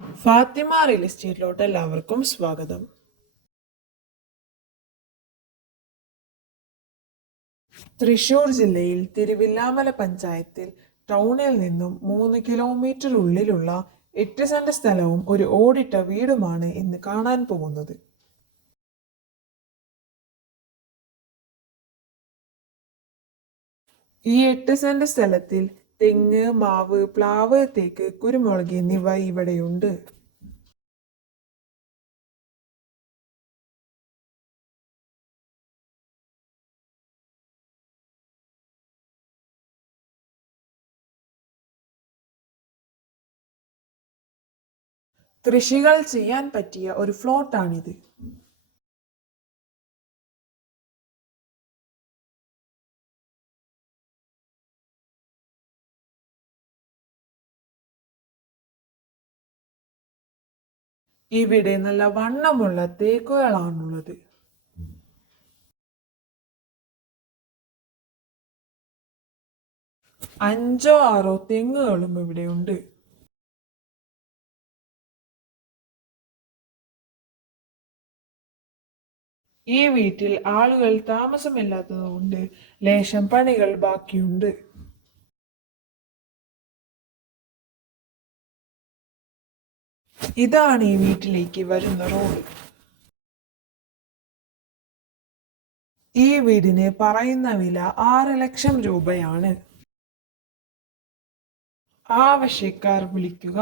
Fathima real എസ്റ്റേറ്റിലോട്ട് എല്ലാവർക്കും സ്വാഗതം. തൃശൂർ ജില്ലയിൽ തിരുവില്ലാമല പഞ്ചായത്തിൽ ടൗണിൽ നിന്നും മൂന്ന് കിലോമീറ്റർ ഉള്ളിലുള്ള എട്ട് സെന്റ് സ്ഥലവും ഒരു ഓടിട്ട വീടുമാണ് ഇന്ന് കാണാൻ പോകുന്നത്. ഈ എട്ട് സെന്റ് സ്ഥലത്തിൽ തെങ്ങ് മാവ് പ്ലാവ് തേക്ക് കുരുമുളക് എന്നിവ ഇവിടെയുണ്ട്. കൃഷികൾ ചെയ്യാൻ പറ്റിയ ഒരു ഫ്ലോട്ടാണിത്. ഇവിടെ നല്ല വണ്ണമുള്ള തേക്കുകളാണുള്ളത്. അഞ്ചോ ആറോ തെങ്ങുകളും ഇവിടെയുണ്ട് ഈ വീട്ടിൽ ആളുകൾ താമസമില്ലാത്തതുകൊണ്ട് ലേശം പണികൾ ബാക്കിയുണ്ട്. ഇതാണ് ഈ വീട്ടിലേക്ക് വരുന്ന റോഡ് ഈ വീടിന് പറയുന്ന വില ആറ് ലക്ഷം രൂപയാണ്. ആവശ്യക്കാർ വിളിക്കുക.